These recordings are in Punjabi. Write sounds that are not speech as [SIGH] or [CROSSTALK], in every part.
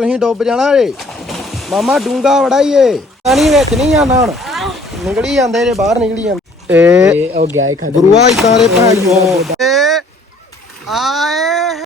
ਤੁਸੀਂ ਡੁੱਬ ਜਾਣਾ ਏ ਮਾਮਾ ਡੂੰਗਾ ਬੜਾ ਹੀ ਏ ਪਾਣੀ ਵਿੱਚ ਨਹੀਂ ਆਣਾ ਹੁਣ। ਨਿਕਲੀ ਜਾਂਦੇ ਜੇ ਬਾਹਰ ਨਿਕਲੀ ਜਾਂਦੇ। ਏ ਇਹ ਉਹ ਗਿਆ ਖਾ ਗੁਰੂਆ ਇਦਾਂ ਦੇ ਭੈਣ ਏ ਆਏ।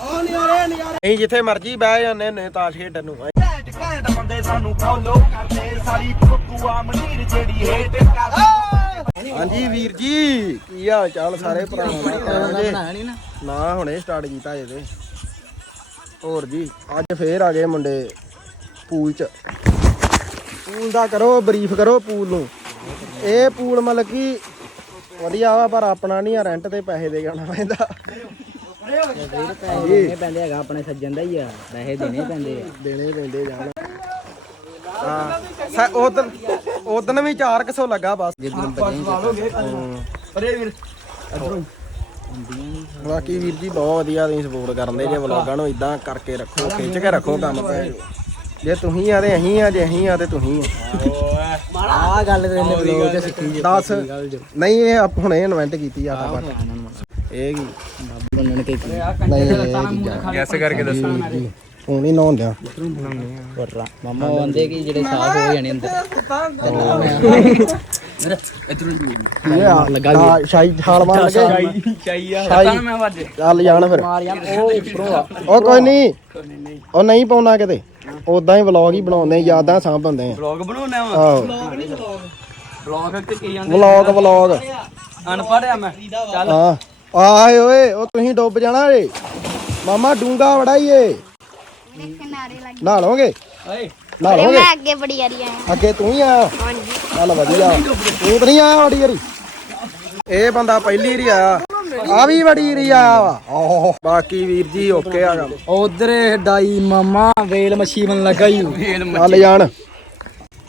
ਉਹ ਨਿਆਰੇ ਨਿਆਰੇ। ਨਹੀਂ ਜਿੱਥੇ ਮਰਜ਼ੀ ਬਹਿ ਜਾਂਦੇ ਹੁੰਦੇ ਤਾਸ਼ ਖੇਡਣ ਨੂੰ। ਘੈਂਟ ਬੰਦੇ ਸਾਨੂੰ ਫੋਲੋ ਕਰਦੇ। ਸਾਰੀ ਫੁੱਟੂਆ ਮਨੀਰ ਜਿਹੜੀ ਹੇਟ ਹਾਂਜੀ ਵੀਰ ਜੀ ਕੀ ਹਾਲ ਚਾਲ ਸਾਰੇ ਭਰਾਵਾਂ ਦਾ ਬਣਾਇਆ ਨਹੀਂ ਨਾ। ਨਾ ਹੁਣੇ ਸਟਾਰਟ ਕੀਤਾ ਜੇ ਤੇ। ਹੋਰ ਜੀ ਅੱਜ ਫੇਰ ਆ ਗਏ ਮੁੰਡੇ ਪੂਲ ਚ। ਪੂਲ ਦਾ ਕਰੋ ਬਰੀਫ ਕਰੋ ਪੂਲ ਨੂੰ। ਇਹ ਪੂਲ ਮਤਲਬ ਕਿ ਵਧੀਆ ਵਾ ਪਰ ਆਪਣਾ ਨਹੀਂ ਆ ਰੈਂਟ ਤੇ ਪੈਸੇ ਦੇ ਜਾਣਾ ਪੈਂਦਾ। ਦੇਣੇ ਪੈਂਦੇ ਹੈਗਾ ਆਪਣੇ ਸੱਜਣ ਦਾ ਹੀ ਆ। ਪੈਸੇ ਦੇਣੇ ਪੈਂਦੇ ਆ। ਦੇਣੇ ਪੈਂਦੇ ਜਾਣ ਹਾਂ ਉਦੋਂ ਉਦੋਂ ਵੀ 400 ਲੱਗਾ ਬਸ। ਜਿੱਦਣ ਬਚੇ ਅਰੇ ਵੀਰ ਬਾਕੀ ਵੀਰ ਜੀ ਬਹੁਤ ਵਧੀਆ ਤੁਸੀਂ ਸਪੋਰਟ ਕਰਦੇ ਜੇ ਵਲੌਗਾਂ ਨੂੰ ਇਦਾਂ ਕਰਕੇ ਰੱਖੋ ਖਿੱਚ ਕੇ ਰੱਖੋ ਕੰਮ ਤੇ। ਜੇ ਤੁਸੀਂ ਆ ਤੇ ਅਸੀਂ ਆ ਜੇ ਅਸੀਂ ਆ ਤੇ ਤੁਸੀਂ ਆ। ਆ ਗੱਲ ਤੇ ਇਹਨੇ ਬਲੌਗ ਚ ਸਿੱਖੀ ਜੇ ਦੱਸ। ਨਹੀਂ ਇਹ ਆਪ ਹੁਣੇ ਇਨਵੈਂਟ ਕੀਤੀ ਆ ਆਪਾਂ। ਇਹ ਕੀ? ਬੰਨਣ ਕੇ ਕੀ? ਨਹੀਂ ਇਹ ਗੈਸ ਕਰਕੇ ਦੱਸੋ। ਤੂੰ ਨਹੀਂ ਨਹਾਉਣ ਡਿਆ ਮਾਮਾ ਉਹ ਆਂਦੇ ਕਿ ਜਿਹੜੇ ਸਾਫ਼ ਹੋ ਜਾਣੇ ਅੰਦਰ। ਇਹ ਆ ਲੱਗਾ ਸ਼ਾਈ ਛਾਲ ਮਾਰ ਲੱਗੇ। ਚਾਹੀਏ ਸ਼ਾਈ ਮੈਂ ਵੱਜ ਚੱਲ ਜਾਣ ਫਿਰ। ਮਾਰ ਯਾਰ ਉਹ ਉੱਪਰੋਂ ਆ। ਉਹ ਕੋਈ ਨਹੀਂ। ਉਹ ਨਹੀਂ ਪਾਉਣਾ ਕਿਤੇ। ਉਦਾਂ ਹੀ ਵਲੌਗ ਹੀ ਬਣਾਉਂਦੇ ਆ, ਯਾਦਾਂ ਸਾਂਭਦੇ ਆ। ਵਲੌਗ ਬਣਾਉਣਾ ਵਾ ਆਹੋ। ਵਲੌਗ ਤੇ ਕੀ ਜਾਂਦੇ? Vlog vlog. ਅਨਪੜ੍ਹ ਆ ਮੈਂ। ਚੱਲ। ਹਾਂ। ਆਏ ਓਏ ਉਹ ਤੁਸੀਂ ਡੁੱਬ ਜਾਣਾ ਏ। ਮਾਮਾ ਡੂੰਗਾ ਬੜਾ ਹੀ ਏ ਕਿਨਾਰੇ ਲੱਗ ਨਹਾ ਲਓਗੇ ਓਏ ਨਹਾ ਲਓਗੇ ਮੈਂ ਅੱਗੇ ਬੜੀ ਵਾਰੀ ਆਇਆ ਅੱਗੇ ਤੂੰ ਹੀ ਆਇਆ ਹਾਂਜੀ। ਚੱਲ ਵਧੀਆ। ਤੂੰ ਤਾਂ ਨਹੀਂ ਆਇਆ ਬੜੀ ਵਾਰੀ? ਇਹ ਬੰਦਾ ਪਹਿਲੀ ਵਾਰੀ ਆਇਆ। ਆ ਵੀ ਬੜੀ ਵਾਰੀ ਆਇਆ ਵਾ। ਓਹ ਬਾਕੀ ਵੀਰ ਜੀ ਓਕੇ ਆ ਕੰਮ ਉਧਰ ਡਾਈ ਮਾਮਾ ਵੇਲ ਮੱਛੀ ਬਣ ਲੱਗਾ ਹੀ ਚੱਲ ਜਾਣ।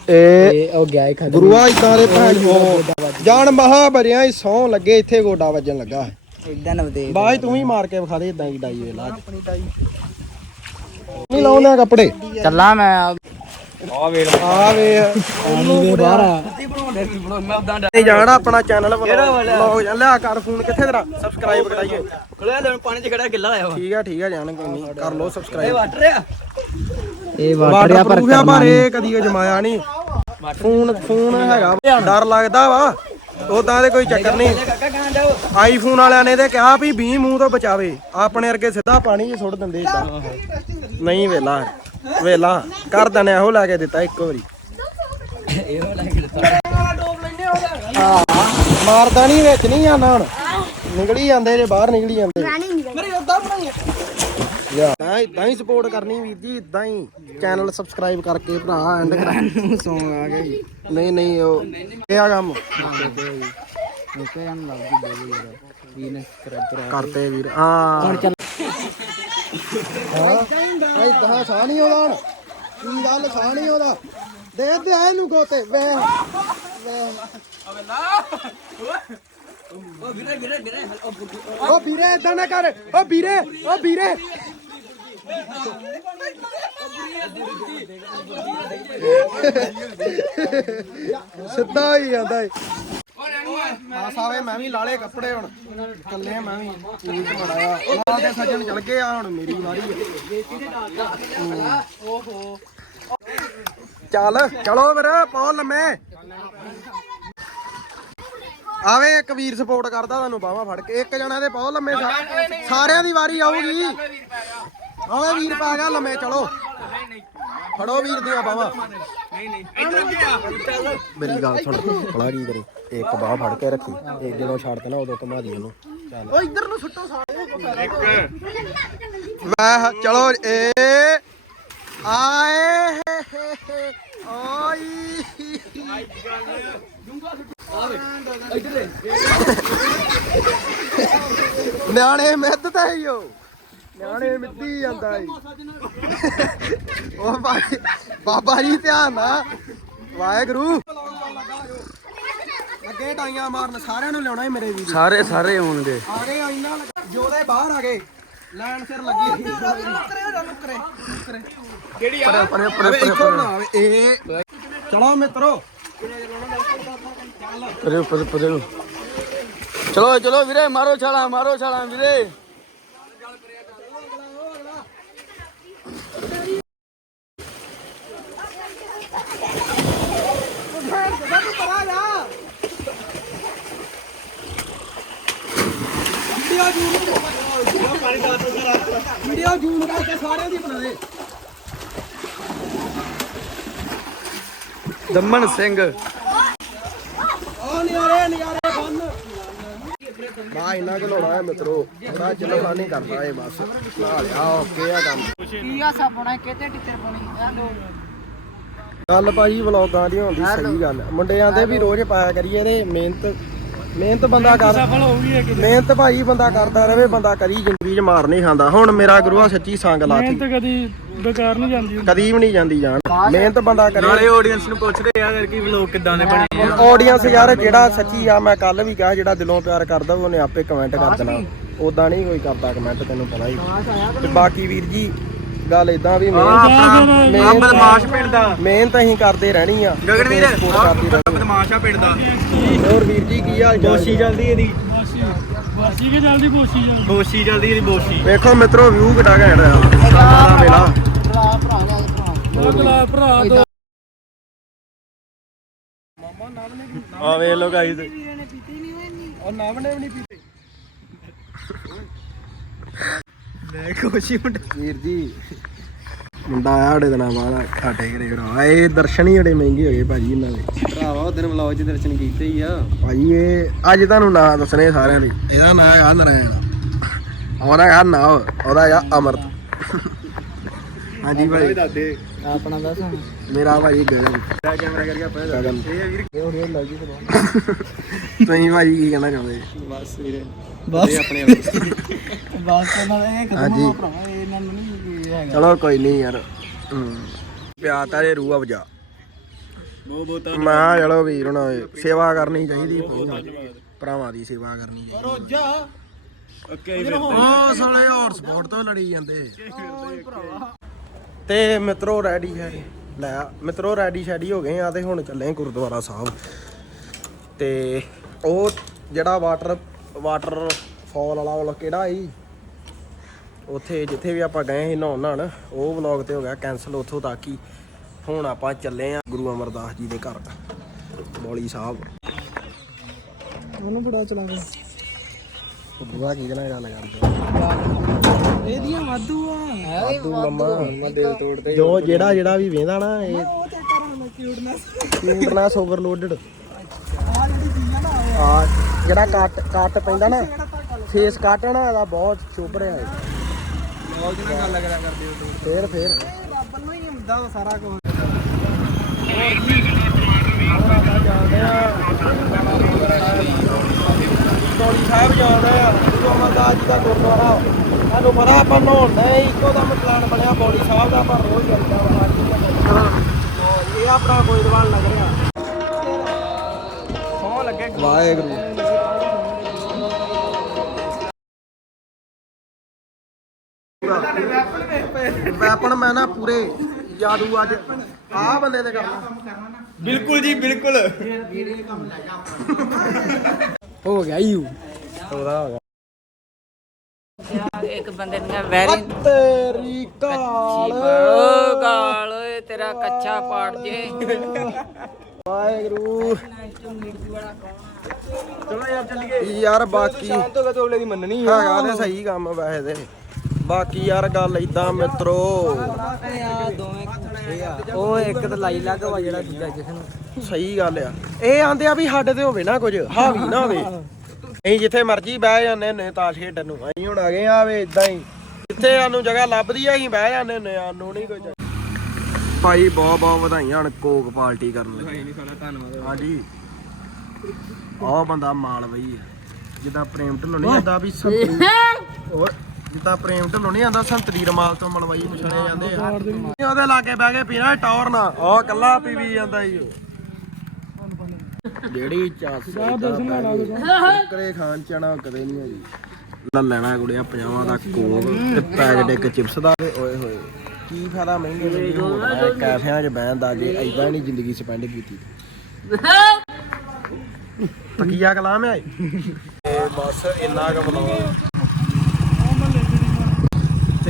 ਇਹ ਉਹ ਗਿਆ ਖਾ ਗੁਰੂਆ ਇਦਾਂ ਦੇ ਭੈਣ ਜਾਣ ਮਹਾ ਭਰਿਆ ਹੀ ਸੌ ਲੱਗੇ ਇੱਥੇ ਗੋਡਾ ਵੱਜਣ ਲੱਗਾ। ਇਦਾਂ ਨਵਦੇ ਬਾਈ ਤੂੰ ਵੀ ਮਾਰ ਕੇ ਵਿਖਾ ਦੇ ਇਦਾਂ ਹੀ ਡਾਈ ਵੇਲਾ ਨਹੀਂ ਲਾਉਂਦੇ ਕੱਪੜੇ। ਚੱਲਾਂ ਮੈਂ ਆ। ਵੇਲ ਆ ਵੇ ਉਹਨੂੰ ਬਾਹਰ ਆ। ਮੈਂ ਉਦਾਂ ਜਾਣਾ ਆਪਣਾ ਚੈਨਲ ਵਲੌਗ ਲਿਆ ਕਰ ਫੋਨ। ਕਿੱਥੇ ਤੇਰਾ? ਸਬਸਕ੍ਰਾਈਬ ਕਰਾਈਏ। ਖੜਿਆ ਲੈ ਪਾਣੀ ਚ ਖੜਾ ਗਿੱਲਾ ਆਇਆ ਵਾ। ਠੀਕ ਆ ਠੀਕ ਆ ਜਾਣ ਕੋਈ ਨਹੀਂ। ਕਰ ਇਹ ਸਬਸਕ੍ਰਾਈਬ ਵੱਟ ਰਿਹਾ ਇਹ ਵਾਟਰ ਆ ਪਰ ਇਹ ਕਦੀ ਉਹ ਜਮਾਇਆ ਨਹੀਂ। ਫੋਨ ਫੋਨ ਹੈਗਾ ਡਰ ਲੱਗਦਾ ਵਾ। ਉਦਾਂ ਦੇ ਕੋਈ ਚੱਕਰ ਨਹੀਂ। ਆਈਫੋਨ ਵਾਲਿਆਂ ਨੇ ਤੇ ਕਿਹਾ ਵੀ 20 ਮੂੰਹ ਤੋਂ ਬਚਾਵੇ। ਆਪਣੇ ਵਰਗੇ ਸਿੱਧਾ ਪਾਣੀ 'ਚ ਸੁੱਟ ਦਿੰਦੇ ਇਦਾਂ ਨਹੀਂ ਵੇਲਾ ਵੇਲਾ। ਕਰ ਦਨੇ ਇਹੋ ਲੈ ਕੇ ਦਿੱਤਾ ਇੱਕੋ ਵਾਰੀ। ਹਾਂ ਮਾਰਦਾ ਨਹੀਂ ਵਿੱਚ ਨਹੀਂ ਆਣਾ ਹੁਣ। ਨਿਕਲੀ ਜਾਂਦੇ ਜੇ ਬਾਹਰ ਨਿਕਲੀ ਜਾਂਦੇ ਰਾਣੀ ਨਿਕਲ ਤਾਂ ਇਦਾਂ ਹੀ ਸਪੋਰਟ ਕਰਨੀ ਵੀਰ ਜੀ ਇਦਾਂ ਹੀ। ਚੈਨਲ ਸਬਸਕ੍ਰਾਈਬ ਕਰਕੇ ਭਰਾ ਐਂਡ ਕਰਾ। ਸੌਂਗ ਆ ਗਿਆ ਜੀ। ਨਹੀਂ ਨਹੀਂ ਉਹ ਇਹ ਆ ਕੰਮ। ਨਿਕਲ ਜਾਣ ਲੱਗ ਗਈ ਬੋਲੀ ਯਾਰ ਵੀ ਨੇ ਕਰਤਰਾ ਕਰਤੇ ਵੀਰ। ਹਾਂ। ਹਾਂ। ਇਦਾਂ ਸਾਹ ਨਹੀਂ ਆਉਂਦਾ ਹੁਣ। ਕੀ ਗੱਲ, ਸਾਹ ਨਹੀਂ ਆਉਂਦਾ। ਦੇ ਦੇ ਇਹਨੂੰ ਗੋਤੇ। ਵੇ। ਓ ਵੀਰੇ ਵੀਰੇ ਵੀਰੇ ਓ ਵੀਰੇ ਇਦਾਂ ਨਾ ਕਰ। ਓ ਵੀਰੇ, ਉਹ ਵੀਰੇ। ਸਿੱਧਾ ਹੀ ਜਾਂਦਾ ਏ। ਮਾਸ ਆਵੇ ਮੈਂ ਵੀ ਲਾਲੇ ਕੱਪੜੇ ਹੁਣ। ਕੱਲੇ ਮੈਂ ਵੀ। ਪੂਲ ਚ ਉਹਨਾਂ ਦੇ ਸੱਜਣ ਚਲ ਗਏ ਆ ਹੁਣ, ਮੇਰੀ ਵਾਰੀ ਓਹੋ ਚੱਲ, ਚਲੋ ਫਿਰ ਬਹੁਤ ਲੰਮੇ। ਆਵੇ ਇੱਕ ਵੀਰ ਸਪੋਰਟ ਕਰਦਾ ਤੁਹਾਨੂੰ ਬਾਵਾ ਫੜ ਕੇ। ਇੱਕ ਜਣਾ ਦੇ ਬਹੁਤ ਲੰਮੇ ਸਾਰਿਆਂ ਦੀ ਵਾਰੀ ਆਊਗੀ। ਆਵੇ ਵੀਰ ਪਾ ਗਿਆ ਲੰਮੇ, ਚਲੋ। ਫੜੋ ਵੀਰ ਦੀਆਂ ਬਾਵਾ ਮੇਰੀ ਗੱਲ ਸੁਣ। ਬੜਾ ਕੀ ਕਰੀ। ਇੱਕ ਬਾਹ ਫੜ ਕੇ ਰੱਖੀ। ਇੱਕ ਜਦੋਂ ਛੱਡ ਦੇਣਾ ਉਦੋਂ ਘੁਮਾ ਦੀ ਉਹਨੂੰ। ਚੱਲ। ਓ ਇੱਧਰ ਨੂੰ ਸੁੱਟੋ ਸਾਰੇ। ਵਾਹ ਚਲੋ ਏ। ਆਏ ਹੇ ਹੇ ਹੇ। ਓਈ। ਨਿਆਣੇ ਮਿੱਧਦਾ ਹੀ ਉਹ ਨਿਆਣੇ ਮਿੱਧੀ ਜਾਂਦਾ ਈ। ਉਹ ਭਾਈ ਬਾਬਾ ਜੀ ਧਿਆਨ ਨਾਲ। ਵਾਹਿਗੁਰੂ। ਅੱਗੇ ਟਾਈਆਂ ਮਾਰਨ ਸਾਰਿਆਂ ਨੂੰ ਲਿਆਉਣਾ ਈ ਮੇਰੇ ਵੀਰ। ਸਾਰੇ ਸਾਰੇ ਹੋਣਗੇ ਆ ਗਏ ਆਈਨਾ ਜੋਦੇ ਬਾਹਰ ਆ ਗਏ ਲਾਈਨ ਸਿਰ ਲੱਗੀ ਨੁਕਰੇ ਨੁਕਰੇ ਨੁਕਰੇ ਕਿਹੜੀ ਆ? ਪਰੇ ਪਰੇ ਪਰੇ ਇਹ। ਚਲੋ ਮਿੱਤਰੋ। ਪਰੇ ਪਰੇ ਪਰੇ। ਚਲੋ ਚਲੋ ਵੀਰੇ ਮਾਰੋ ਛਾਲਾ ਮਾਰੋ ਛਾਲਾ ਵੀਰੇ। ਵੀਡੀਓ ਜ਼ੂਮ ਕਰਕੇ ਸਾਰਿਆਂ ਦੀ ਬਣਾ ਦੇ। ਦਮਨ ਸਿੰਘ। ਆ ਨਿਆਰੇ ਨਿਆਰੇ ਬੰਨ। ਬਾ ਇੰਨਾ ਕਿ ਲੋੜਾ ਹੈ ਮਿੱਤਰੋ ਥੋੜਾ ਚਿੱਲਾ ਨਹੀਂ ਕਰਦਾ ਇਹ ਬਸ। ਨਾ ਲਿਆ ਓਕੇ ਆ ਕੰਮ। ਕੀ ਆ ਸਾਪਣਾ ਕਿਤੇ ਟਿੱਕਰ ਪਾਉਣੀ ਹੈਲੋ ਗੱਲ ਭਾਜੀ ਵਲੌਗਾਂ ਦੀ ਹੁੰਦੀ ਸਹੀ ਗੱਲ। ਮੁੰਡੇ ਆਂਦੇ ਵੀ ਰੋਜ਼ ਪਾਇਆ ਕਰੀਏ ਤੇ ਮਿਹਨਤ ਮਿਹਨਤ ਬੰਦਾ ਕਰ। ਸਫਲ ਹੋਊਗੀ ਇੱਕ ਦਿਨ ਮਿਹਨਤ ਭਾਈ ਬੰਦਾ ਕਰਦਾ ਰਵੇ ਬੰਦਾ ਕਰੀ ਜ਼ਿੰਦਗੀ 'ਚ ਮਾਰ ਨਹੀਂ ਖਾਂਦਾ। ਹੁਣ ਮੇਰਾ ਗੁਰੂਆ ਸੱਚੀ ਸੰਗ ਲਾਤੀ। ਮਿਹਨਤ ਕਦੀ ਬੇਕਾਰ ਨਹੀਂ ਜਾਂਦੀ ਹੁੰਦੀ। ਕਦੀਮ ਨਹੀਂ ਜਾਂਦੀ ਜਾਨ। ਮਿਹਨਤ ਬੰਦਾ ਕਰੇ। ਨਾਲੇ ਆਡੀਅנס ਨੂੰ ਪੁੱਛਦੇ ਆ ਕਿ ਵਲੌਗ ਕਿੱਦਾਂ ਦੇ ਬਣੇ ਆ। ਆਡੀਅנס ਯਾਰ ਜਿਹੜਾ ਸੱਚੀ ਆ ਮੈਂ ਕੱਲ ਵੀ ਕਿਹਾ ਜਿਹੜਾ ਦਿਲੋਂ ਪਿਆਰ ਕਰਦਾ ਉਹਨੇ ਆਪੇ ਕਮੈਂਟ ਕਰ ਦੇਣਾ। ਉਦਾਂ ਨਹੀਂ। ਕੋਈ ਕਰਦਾ ਕਮੈਂਟ ਤੈਨੂੰ ਪਤਾ ਹੀ ਬਾਕੀ ਵੀਰ ਜੀ ਗੱਲ ਇਦਾਂ ਵੀ ਮਿਹਨਤ ਆ ਬਦਮਾਸ਼ ਪਿੰਡ ਦਾ। ਮਿਹਨਤ ਅਸੀਂ ਕਰਦੇ ਰਹਿਣੀ ਆ। ਗਗਨ ਵੀਰ support ਆ ਕਰਦੀ ਰਹਿਣੀ ਬਦਮਾਸ਼ ਆ ਪਿੰਡ ਦਾ। ਹੋਰ ਵੀਰ ਜੀ ਕੀ ਹਾਲ ਚਾਲ? ਬੋਸ਼ੀ ਜਲਦੀ ਇਹਦੀ। ਬਾਸੀ ਬਾਸੀ ਕੇ ਜਲਦੀ ਬੋਸੀ ਜਾ ਬੋਸ਼ੀ ਜਲਦੀ ਇਹਦੀ ਬੋਸ਼ੀ। ਵੇਖੋ ਮਿੱਤਰੋ ਵਿਊ ਕਿੱਡਾ ਘੈਂਟ ਆ। ਸਾਡਾ ਦਾ ਵੇਲਾ ਭਰਾ ਭਰਾ ਭਰਾ ਭਰਾ ਤੋਂ ਆ ਵੇਖ ਲੋ ਗਾਈਸ ਉਹ ਨਵ ਨੇ ਵੀ ਨਹੀਂ ਪੀਤੇ। ਲੈ ਕੋਸ਼ੀ ਮੁੰਡਾ। ਵੀਰ ਜੀ ਮੁੰਡਾ ਆਇਆ ਸਾਡੇ ਦਿਨਾਂ ਬਾਅਦ ਸਾਡੇ ਘਰੇ ਭਰਾ ਇਹ ਦਰਸ਼ਨ ਹੀ ਬੜੇ ਮਹਿੰਗੇ ਹੋ ਗਏ ਭਾਜੀ ਇਹਨਾਂ ਦੇ। ਭਰਾਵਾ ਉਹ ਦਿਨ ਵਲੌਗ 'ਚ ਦਰਸ਼ਨ ਕੀਤੇ ਹੀ ਆ। ਭਾਜੀ ਇਹ ਅੱਜ ਤੁਹਾਨੂੰ ਨਾਂ ਦੱਸਣੇ ਸਾਰਿਆਂ ਦੇ। ਇਹਦਾ ਨਾਂ ਹੈਗਾ ਨਰਾਇਣ। ਉਹਦਾ ਹੈਗਾ ਨਾਂ ਉਹਦਾ ਹੈਗਾ ਅਮਰਤ। ਹਾਂਜੀ ਭਾਈ। ਆਪਣਾ ਦੱਸ ਮੇਰਾ ਭਾਈ ਗਗਨ। ਮੇਰਾ ਕੈਮਰਾ ਕਰਕੇ ਆਪਣਾ ਗਗਨ। ਇਹ ਹੋਰ ਲੱਗ ਗਈ ਤੁਸੀਂ ਭਾਜੀ ਕੀ ਕਹਿਣਾ ਚਾਹੁੰਦੇ? ਬਸ ਵੀਰੇ। ਬਸ। ਆਪਣੇ ਬਸ ਉਹਨਾਂ ਇਹ ਹਾਂਜੀ। ਭਰਾਵਾ ਇਹਨਾਂ ਨੂੰ ਨਹੀਂ ਹੈਗਾ। ਚਲੋ ਕੋਈ ਨਹੀਂ ਯਾਰ। ਹੂੰ। ਪਿਆ ਤਾਰੇ ਰੂਹ ਅਫਜਾ। ਬਹੁਤ ਬਹੁਤ ਮੈਂ ਕਿਹਾ ਚਲੋ ਵੀਰ ਹੁਣ ਸੇਵਾ ਕਰਨੀ ਚਾਹੀਦੀ ਭਰਾਵਾਂ ਦੀ ਸੇਵਾ ਕਰਨੀ ਚਾਹੀਦੀ। ਰੋਜਾ ਓਕੇ ਉਹ ਸਾਲੇ ਹੌਟ ਸਪੋਰਟ ਤੋਂ ਲੜੀ ਜਾਂਦੇ। ਤੇ ਮਿੱਤਰੋ ਰੈਡੀ ਹੈ। ਲੈ ਆ, ਮਿੱਤਰੋ ਰੈਡੀ ਸ਼ੈਡੀ ਹੋ ਗਏ ਆ ਤੇ ਹੁਣ ਚੱਲੇ ਗੁਰਦੁਆਰਾ ਸਾਹਿਬ। ਤੇ ਉਹ ਜਿਹੜਾ ਵਾਟਰ ਵਾਟਰ ਫਾਲ ਵਾਲਾ ਉਹ ਕਿਹੜਾ ਸੀ? ਉੱਥੇ ਜਿੱਥੇ ਵੀ ਆਪਾਂ ਗਏ ਸੀ ਨਹਾਉਣ ਨਾਲ ਉਹ ਵਲੌਗ ਤੇ ਹੋ ਗਿਆ ਕੈਨਸਲ ਉੱਥੋਂ ਤੱਕ ਹੀ। ਹੁਣ ਆਪਾਂ ਚੱਲੇ ਆ ਗੁਰੂ ਅਮਰਦਾਸ ਜੀ ਦੇ ਘਰ ਬੋਲੀ ਸਾਹਿਬ। ਉਹਨੂੰ ਬੜਾ ਚਲਾ ਉਹ ਬੁਆ ਕੀ ਕਹਿਣਾ ਗੱਲ ਕਰਦੇ ਇਹਦੀਆਂ ਵਾਧੂ ਆ। ਵਾਧੂ ਮੰਮਾ ਦਿਲ ਤੋੜਦੇ ਜੋ ਜਿਹੜਾ ਜਿਹੜਾ ਵੀ ਵੇਂਦਾ ਨਾ ਇਹ ਕਿਊਟਨੈਸ ਓਵਰਲੋਡਡ ਆ ਜਿਹੜਾ ਕੱਟ ਕੱਟ ਪੈਂਦਾ ਨਾ ਫੇਸ ਕੱਟ ਨਾ ਇਹਦਾ ਬਹੁਤ ਚੁੱਭ ਰਿਹਾ ਹੈ। ਵਲੌਗ 'ਚ ਨਾ ਗੱਲ ਕਰਿਆ ਕਰਦੇ ਹੋ ਫੇਰ ਫੇਰ। ਰੱਬ ਨੂੰ ਹੀ ਹੁੰਦਾ ਵਾ ਸਾਰਾ ਕੁਝ ਗੋਲੀ ਸਾਹਿਬ ਜਾਂਦਾ ਆ ਗੁਰੂ ਅਮਰਦਾਸ ਜੀ ਦਾ ਗੁਰਦੁਆਰਾ। ਤੁਹਾਨੂੰ ਪਤਾ ਆਪਾਂ ਨਹਾਉਣਾ ਹੈ ਇੱਕੋ ਦਮ ਪਲਾਨ ਬਣਿਆ ਬੋਲੀ ਸਾਹਿਬ ਦਾ ਪਰ ਰੋਜ਼ ਜਾਂਦਾ ਵਾ ਇਹ ਆਪਣਾ ਲੱਗ ਰਿਹਾ ਸੌ ਲੱਗੇ ਵਾਹਿਗੁਰੂ। ਵੈਪਨ ਮੈਂ ਨਾ ਪੂਰੇ ਜਾਦੂ ਅੱਜ ਆਹ ਬੰਦੇ ਤੇ ਕਰਨਾ। ਬਿਲਕੁਲ ਜੀ ਬਿਲਕੁਲ। ਹੋ ਗਿਆ ਯੂ। ਉਹਦਾ ਹੋ ਗਿਆ ਇੱਕ ਬੰਦੇ ਨੇ ਵੈਰੀ ਤੇਰੀ ਕਾਲ। ਓ ਗਾਲ ਓਏ ਤੇਰਾ ਕੱਚਾ ਪਾੜ ਜੇ। ਵਾਹਿਗੁਰੂ। ਚਲੋ ਯਾਰ ਚੱਲੀਏ। ਯਾਰ ਬਾਕੀ ਤੋਂ ਤੋਲੇ ਦੀ ਮੰਨਣੀ ਹੈਗਾ ਤੇ ਸਹੀ ਕੰਮ ਵੈਸੇ। ਤੇ ਬਾਕੀ ਯਾਰ ਗੱਲ ਇਦਾਂ ਮਿੱਤਰੋ। ਉਹ ਇੱਕ ਤਾਂ ਲਾਈ ਲੱਗ ਵਾ ਜਿਹੜਾ ਦੂਜਾ ਜਿਸ ਨੂੰ। ਸਹੀ ਗੱਲ ਆ। ਇਹ ਆਂਦੇ ਆ ਵੀ ਸਾਡੇ ਤੇ ਹੋਵੇ ਨਾ ਕੁਝ ਹਾਵੀ ਨਾ ਹੋਵੇ। ਅਸੀਂ ਜਿੱਥੇ ਮਰਜ਼ੀ ਬਹਿ ਜਾਂਦੇ ਹੁੰਦੇ ਤਾਸ਼ ਖੇਡਣ ਨੂੰ। ਅਸੀਂ ਹੁਣ ਆ ਗਏ ਆ ਵੇ ਇਦਾਂ ਹੀ। ਜਿੱਥੇ ਸਾਨੂੰ ਜਗ੍ਹਾ ਲੱਭਦੀ ਆ ਅਸੀਂ ਬਹਿ ਜਾਂਦੇ ਹੁੰਦੇ ਆ ਸਾਨੂੰ ਨਹੀਂ ਕੋਈ। ਭਾਈ ਬਹੁਤ ਬਹੁਤ ਵਧਾਈਆਂ ਹੁਣ ਕੋਕ ਪਾਰਟੀ ਕਰਨ ਲੱਗੇ। ਹਾਂਜੀ। ਆਹ ਬੰਦਾ ਮਾਲ ਬਈ ਜਿੱਦਾਂ ਪ੍ਰੇਮ ਢਿੱਲੋਂ ਨਹੀਂ ਆਂਦਾ ਵੀ ਸੰਤਰੀ [LAUGHS] ਓਏ ਜਿੱਦਾਂ ਪ੍ਰੇਮ ਢਿੱਲੋਂ ਨਹੀਂ ਆਂਦਾ ਸੰਤਰੀ ਰਮਾਲ ਤੋਂ ਮਲਵਈ ਮਛਣੇ ਜਾਂਦੇ ਆ। ਇਹ ਉਹਦੇ ਲਾਗੇ ਬਹਿ ਕੇ ਪੀਣਾ ਟੌਰ ਨਾ। ਉਹ ਕੱਲਾ ਪੀਵੀ ਜਾਂਦਾ ਈ ਉਹ। ਜਿਹੜੀ ਚਾਸ ਕਰੇ ਖਾਨ ਚਣਾ ਕਦੇ ਨਹੀਂ ਹੋਈ ਲੈ ਲੈਣਾ ਗੁੜਿਆ 50 ਦਾ ਕੋਕ ਤੇ ਪੈਕਟ ਇੱਕ ਚਿਪਸ ਦਾ। ਓਏ ਹੋਏ ਕੀ ਫਾਇਦਾ ਮਹਿੰਗੇ ਮਹਿੰਗੇ ਹੋਟਲਾਂ ਦੇ ਕੈਫਿਆਂ 'ਚ ਬਹਿਣ ਦਾ ਜੇ ਐਦਾਂ ਨਹੀਂ ਜ਼ਿੰਦਗੀ ਸਪੈਂਡ ਕੀਤੀ। ਤਕੀਆ ਕਲਾਮ ਹੈ ਬਸ ਇੰਨਾ ਕੁ ਵਲੌਗ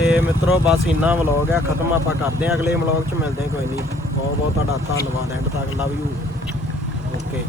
ਤੇ ਮਿੱਤਰੋ ਬਸ ਇੰਨਾ ਵਲੌਗ ਆ, ਖਤਮ ਆਪਾਂ ਕਰਦੇ ਆ ਅਗਲੇ ਵਲੌਗ 'ਚ, ਮਿਲਦੇ ਆ, ਕੋਈ ਨਹੀਂ ਬਹੁਤ ਬਹੁਤ ਤੁਹਾਡਾ ਧੰਨਵਾਦ ਐਂਡ ਤੱਕ ਲਵ ਯੂ ਓਕੇ